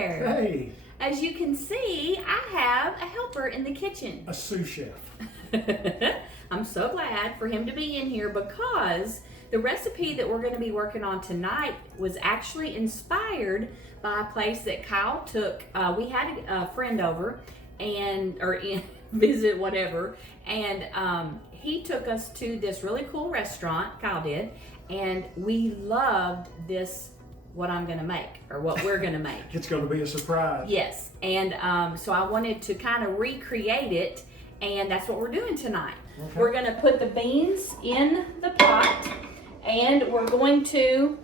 there. Hey. As you can see, I have a helper in the kitchen. A sous chef. I'm so glad for him to be in here because the recipe that we're going to be working on tonight was actually inspired by a place that Kyle took. We had a friend over or visit, whatever, and he took us to this really cool restaurant, Kyle did, and we loved this, what I'm gonna make, or what we're gonna make. It's gonna be a surprise. Yes, and so I wanted to kind of recreate it, and that's what we're doing tonight. Okay. We're gonna put the beans in the pot, and we're going to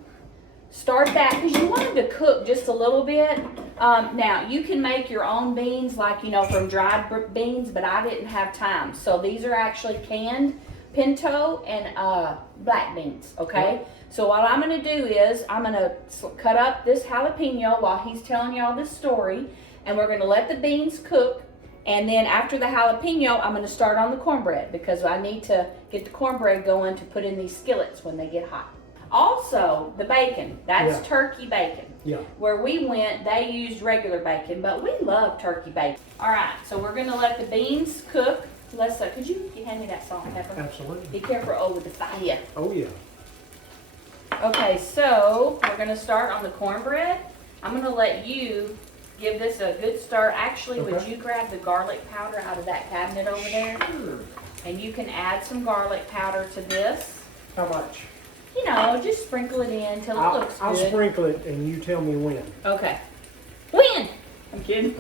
start that, because you want them to cook just a little bit. Now, you can make your own beans, like, you know, from dried beans, but I didn't have time. So these are actually canned pinto and black beans, okay? So what I'm gonna do is, I'm gonna cut up this jalapeno while he's telling y'all this story, and we're gonna let the beans cook, and then after the jalapeno, I'm gonna start on the cornbread, because I need to get the cornbread going to put in these skillets when they get hot. Also, the bacon, that's turkey bacon. Yeah. Where we went, they used regular bacon, but we love turkey bacon. All right, so we're gonna let the beans cook. Let's, could you hand me that salt and pepper? Absolutely. Be careful with the fire. Oh yeah. Okay, so we're gonna start on the cornbread. I'm gonna let you give this a good start. Actually, would you grab the garlic powder out of that cabinet over there? Sure. And you can add some garlic powder to this. How much? You know, just sprinkle it in till it looks good. I'll sprinkle it and you tell me when. Okay. When? I'm kidding.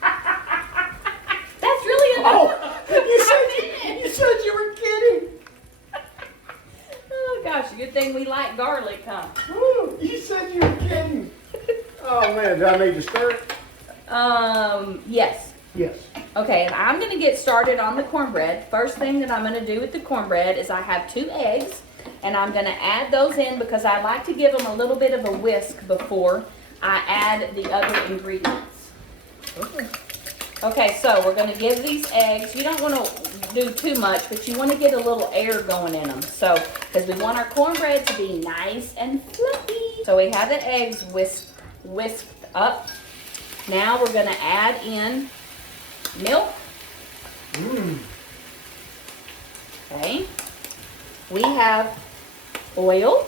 That's really enough. Oh, you said you were kidding. Oh gosh, good thing we like garlic, huh? Woo, you said you were kidding. Oh man, do I need to stir it? Yes. Yes. Okay, and I'm gonna get started on the cornbread. First thing that I'm gonna do with the cornbread is I have 2 eggs, and I'm gonna add those in because I like to give them a little bit of a whisk before I add the other ingredients. Okay. Okay, so we're gonna give these eggs, you don't wanna do too much, but you wanna get a little air going in them. So, because we want our cornbread to be nice and fluffy. So we have the eggs whisked up. Now we're gonna add in milk. Okay. We have oil.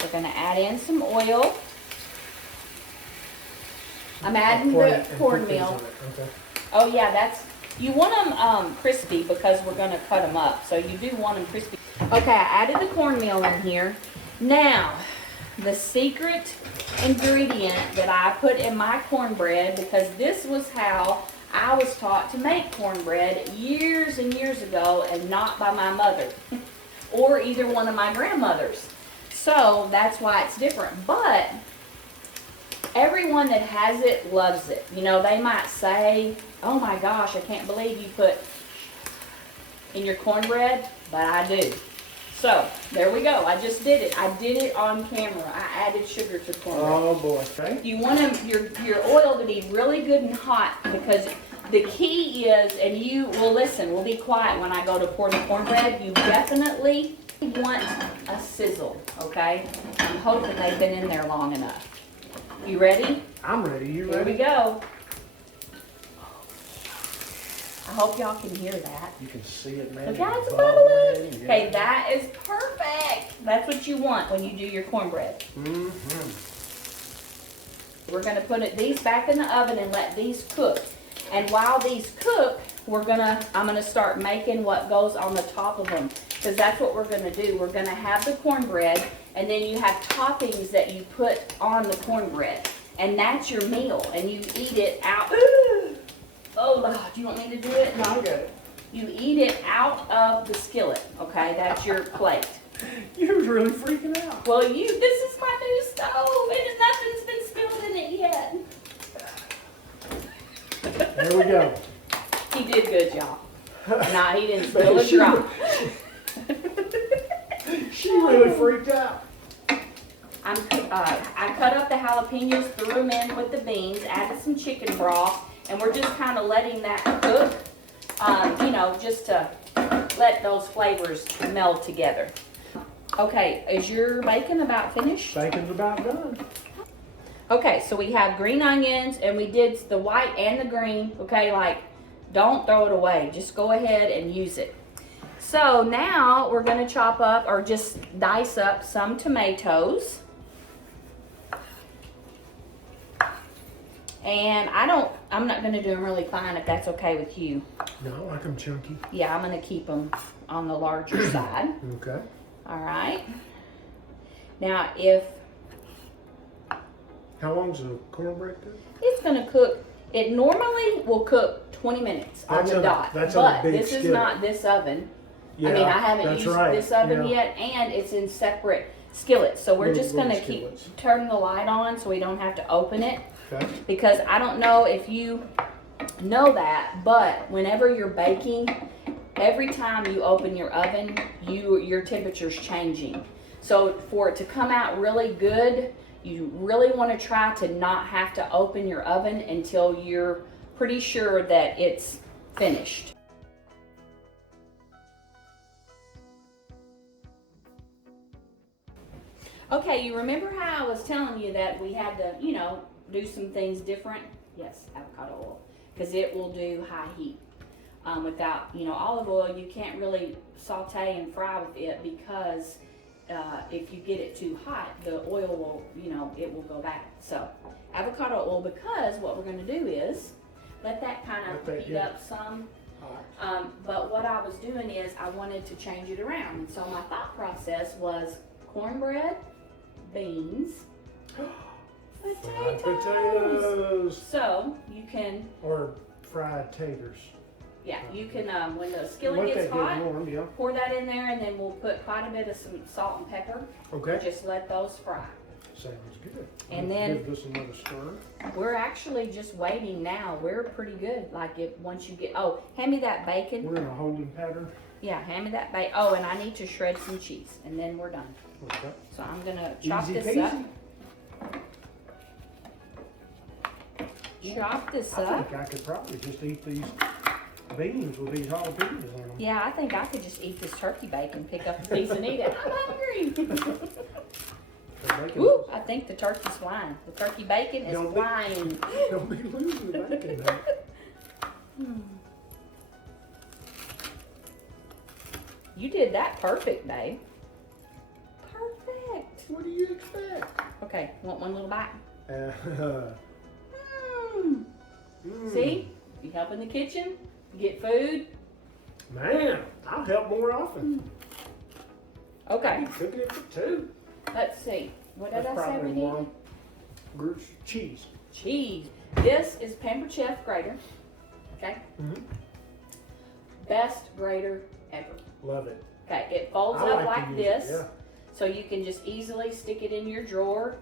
We're gonna add in some oil. I'm adding the cornmeal. Okay. Oh yeah, you want them crispy because we're gonna cut them up. So you do want them crispy. Okay, I added the cornmeal in here. Now, the secret ingredient that I put in my cornbread, because this was how I was taught to make cornbread years and years ago, and not by my mother or either one of my grandmothers. So that's why it's different. But everyone that has it loves it. You know, they might say, oh my gosh, I can't believe you put in your cornbread, but I do. So, there we go. I just did it. I did it on camera. I added sugar to cornbread. Oh boy. Okay. You want your oil to be really good and hot, because the key is, and you will listen, we'll be quiet when I go to pour the cornbread, you definitely want a sizzle, okay? I'm hoping they've been in there long enough. You ready? I'm ready. You Here ready? we go. I hope y'all can hear that. You can see it, man. Look how it's bubbling. bubbling. Yeah. Okay, that is perfect. That's what you want when you do your cornbread. Mm-hmm. We're gonna put these back in the oven and let these cook. And while these cook, I'm gonna start making what goes on the top of them, because that's what we're gonna do. We're gonna have the cornbread, and then you have toppings that you put on the cornbread, and that's your meal. And you eat it out. Oh, do you want me to do it? No, I got it. You eat it out of the skillet. Okay, that's your plate. You was really freaking out. Well, this is my new stove, and nothing's been spilled in it yet. There we go. He did good, y'all. Nah, he didn't spill a drop. She really freaked out. I cut up the jalapenos, threw them in with the beans, added some chicken broth, and we're just kind of letting that cook, just to let those flavors meld together. Okay, is your bacon about finished? Bacon's about done. Okay, so we have green onions and we did the white and the green. Okay, like don't throw it away. Just go ahead and use it. So now we're gonna chop up or just dice up some tomatoes. And I'm not gonna do them really fine if that's okay with you. No, I like them chunky. Yeah, I'm gonna keep them on the larger side. Okay. All right. Now How long's the cornbread cook? it's gonna cook, it normally will cook 20 minutes on the dot. That's but on a big this skillet. is not this oven. Yeah, I mean, I haven't that's used right. this oven Yeah. yet, and it's in separate skillets. So we're just Little gonna keep skillets. turning the light on so we don't have to open it. Okay. Because I don't know if you know that, but whenever you're baking, every time you open your oven, your temperature's changing. So for it to come out really good, you really want to try to not have to open your oven until you're pretty sure that it's finished. Okay, you remember how I was telling you that we had to, do some things different? Yes, avocado oil, because it will do high heat. Without, olive oil, you can't really saute and fry with it because if you get it too hot, the oil will, it will go bad. So avocado oil, because what we're going to do is let that kind of heat up some. But what I was doing is I wanted to change it around. And so my thought process was cornbread, beans, Fried potatoes. So you can, Or fried taters. yeah, you can, when the skillet gets hot, warm, yeah. pour that in there, and then we'll put quite a bit of some salt and pepper. Okay. Just let those fry. Sounds good. And then give this another stir. we're actually just waiting now. We're pretty good. Like once you get, hand me that bacon. We're in a holding pattern. Yeah, hand me that bacon. Oh, and I need to shred some cheese, and then we're done. Okay. So I'm gonna chop Easy this peasy. up. Chop this I up. think I could probably just eat these beans with these jalapenos in them. Yeah, I think I could just eat this turkey bacon, pick up a piece and eat it. I'm hungry. Ooh, I think the turkey's flying. The turkey bacon is flying. Don't be losing the bacon now. You did that perfect, babe. Perfect. What do you expect? Okay, want one little bite? Mm. See? You help in the kitchen, you get food. Man, I'll help more often. Okay, I'm cooking it for two. let's see. What did That's I say we probably needed? more. Cheese. Cheese. This is Pampered Chef grater. Okay? Mm-hmm. Best grater ever. Love it. Okay, it folds I up like to like use this. it, yeah. So you can just easily stick it in your drawer.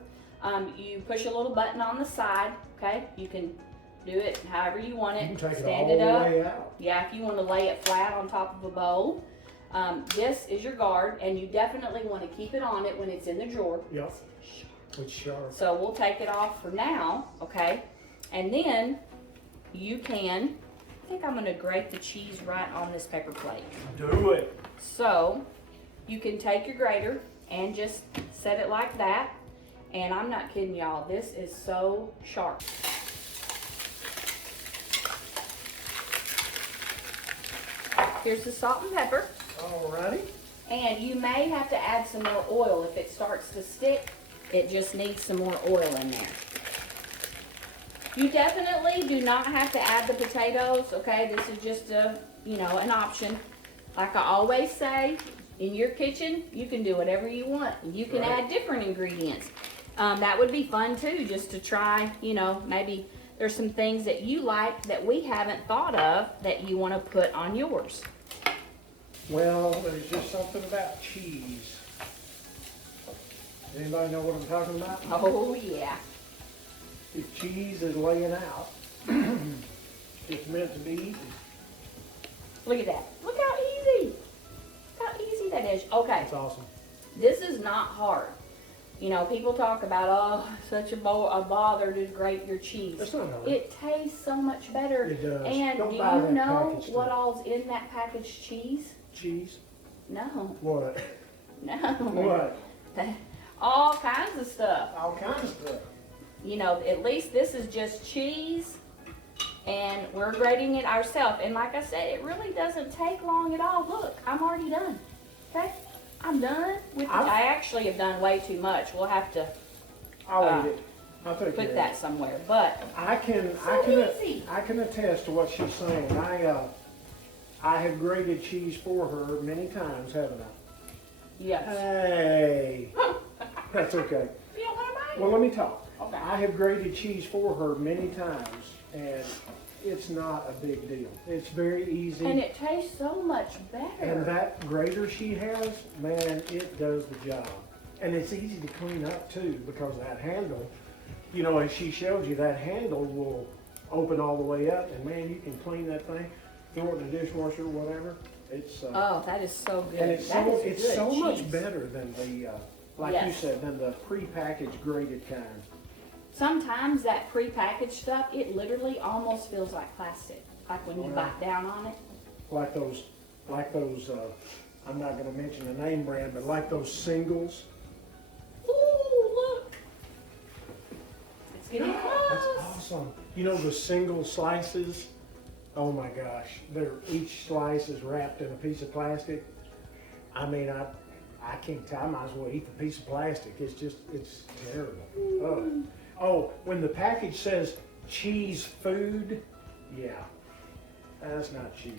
You push a little button on the side, okay? You can do it however you want it. You can take it Stand all it the up. way out. Yeah, if you want to lay it flat on top of a bowl. This is your guard, and you definitely want to keep it on it when it's in the drawer. Yep. It's sharp. So we'll take it off for now, okay? And then you can, I think I'm going to grate the cheese right on this paper plate. Do it. So you can take your grater and just set it like that. And I'm not kidding y'all, this is so sharp. Here's the salt and pepper. Alrighty. And you may have to add some more oil. If it starts to stick, it just needs some more oil in there. You definitely do not have to add the potatoes, okay? This is just an option. Like I always say, in your kitchen, you can do whatever you want. You can add different ingredients. That would be fun too, just to try, maybe there's some things that you like that we haven't thought of that you want to put on yours. Well, there's just something about cheese. Anybody know what I'm talking about? Oh yeah. If cheese is laying out, it's meant to be eaten. Look at that. Look how easy. Look how easy that is. Okay. That's awesome. This is not hard. People talk about, such a bother to grate your cheese. That's not hard. It tastes so much better. It does. And Don't do buy you that know packaged what stuff. all's in that packaged cheese? Cheese? No. What? No. What? All kinds of stuff. All kinds of stuff. you know, at least this is just cheese and we're grating it ourselves. And like I said, it really doesn't take long at all. Look, I'm already done. Okay, I'm done with it. I actually have done way too much. We'll have to I'll eat it. I'll take put care that of it. somewhere. But I can attest to what she's saying. I have grated cheese for her many times, haven't I? yes. Hey, that's okay. You don't want to buy it? Well, let me talk. Okay. I have grated cheese for her many times, and it's not a big deal. It's very easy. And it tastes so much better. And that grater she has, man, it does the job. And it's easy to clean up too, because that handle, you know, as she showed you, that handle will open all the way up, and man, you can clean that thing, throw it in the dishwasher or whatever. It's oh, that is so good. and it's That so is it's good so much cheese. better than the like you Yes. said, than the prepackaged grated kind. Sometimes that prepackaged stuff, it literally almost feels like plastic. Like when you Wow. bite down on it. Like those, I'm not gonna mention the name brand, but like those singles. Ooh, look. It's getting That's close. awesome. You know the single slices? Oh my gosh, each slice is wrapped in a piece of plastic. I mean, I can't tell, I might as well eat the piece of plastic. It's terrible. Oh, when the package says cheese food, yeah, that's not cheese.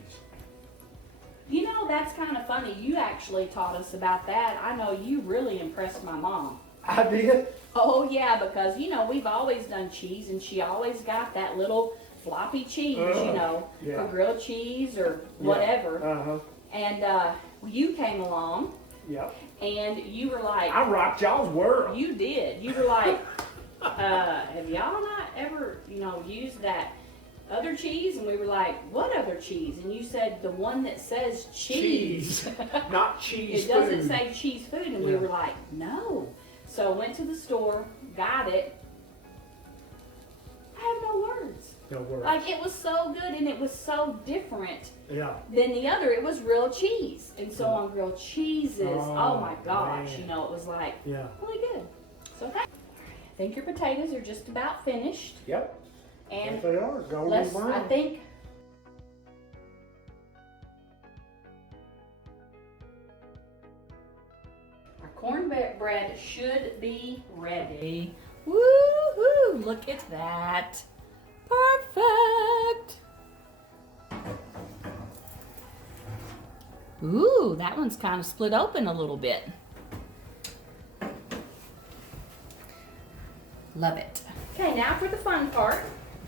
You know, that's kind of funny. You actually taught us about that. I know you really impressed my mom. I did? Oh yeah, because you know, we've always done cheese and she always got that little floppy cheese, you know, yeah. for grilled cheese or whatever. Uh-huh. And you came along Yep. and you were like, I rocked y'all's world. you did. You were like, have y'all not ever, you know, used that other cheese? And we were like, what other cheese? And you said the one that says cheese. Not cheese It doesn't food. say cheese food. And we Yeah. were like, no. So went to the store, got it. I have no words. No worries. Like, it was so good and it was so different Yeah. than the other. It was real cheese. And so on grilled cheeses, oh my gosh, man. you know, it was like Yeah. really good. So okay. I think your potatoes are just about finished. Yep. And Yes, they are. Golden let's, brown. I think, our cornbread should be ready. Woo-hoo, look at that. Perfect. Ooh, that one's kind of split open a little bit. Love it. Okay, now for the fun part.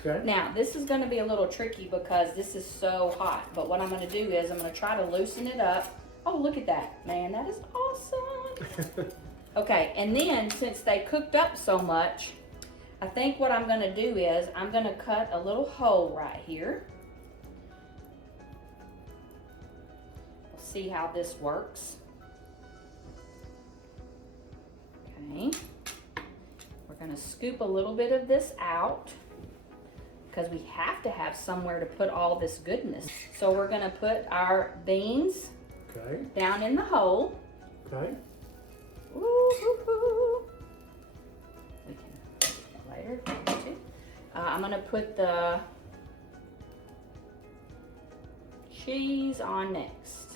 Okay. Now, this is going to be a little tricky because this is so hot. But what I'm going to do is I'm going to try to loosen it up. Oh, look at that. Man, that is awesome. Okay, and then since they cooked up so much, I think what I'm going to do is I'm going to cut a little hole right here. We'll see how this works. Okay. We're going to scoop a little bit of this out because we have to have somewhere to put all this goodness. So we're going to put our beans Okay. down in the hole. Okay. Woo-hoo-hoo. We can do that later if we want to. I'm going to put the cheese on next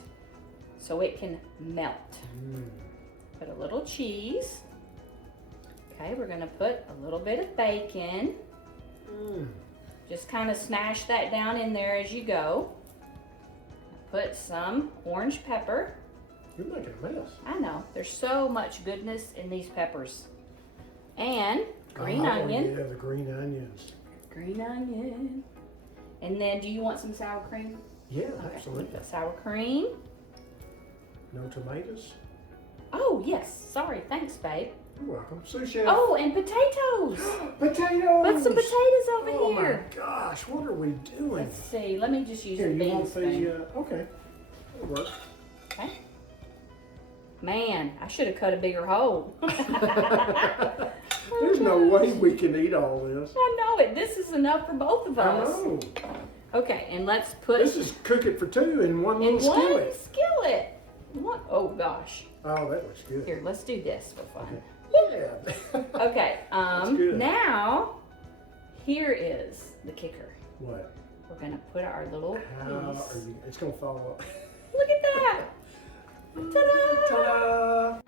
so it can melt. Put a little cheese. Okay, we're going to put a little bit of bacon. Just kind of smash that down in there as you go. Put some orange pepper. You're making a mess. I know, there's so much goodness in these peppers. And green Oh, onion. Yeah, the green onions. Green onion. And then, do you want some sour cream? Yeah, Okay, absolutely. put sour cream. No tomatoes? Oh, yes. Sorry. Thanks, babe. You're welcome. Sous chef. Oh, and potatoes. Potatoes! Put some potatoes over Oh here. my gosh, what are we doing? Let's see. Let me just use Here, the you bean want spoon. the, okay. That'll work. Okay. Man, I should have cut a bigger hole. There's no way we can eat all this. I know it. This is enough for both of I us. know. Okay, and let's put This is cook it for two in one in little one skillet. skillet. What? Oh gosh. Oh, that looks good. Here, let's do this for fun. Okay. Yeah. Okay, good. now, here is the kicker. What? We're gonna put our little How are piece. you? It's gonna fall off. Look at that! Ta-da! Ta-da!